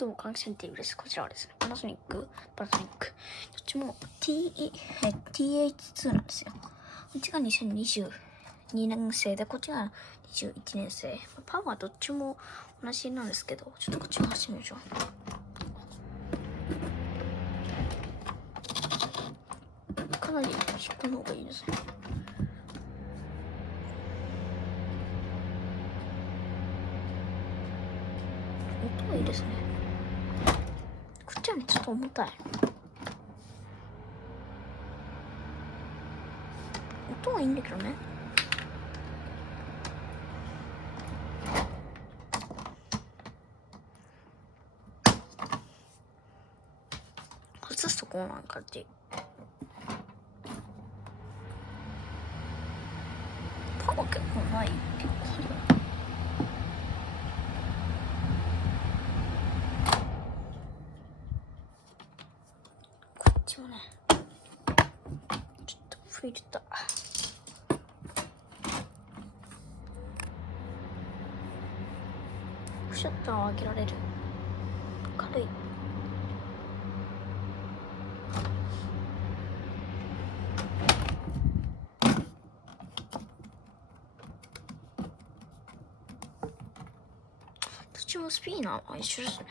とも換気扇っていうです。こちらはですね、パナソニック、どっちも TH2 なんですよ。こっちが2022年生で、こっちが21年生。パワーはどっちも同じなんですけど、ちょっとこっちを走ってみましょう。かなり低い方がいいですね。音がいいですね。こっちはね、ちょっと重たい。音はいいんだけどね。外すとこうなんかっていう。パワー結構ない。結構あるよ。こっちもね、ちょっとフィルター。シャッターを上げられる。軽い。どっちもスピーナーは一緒ですね。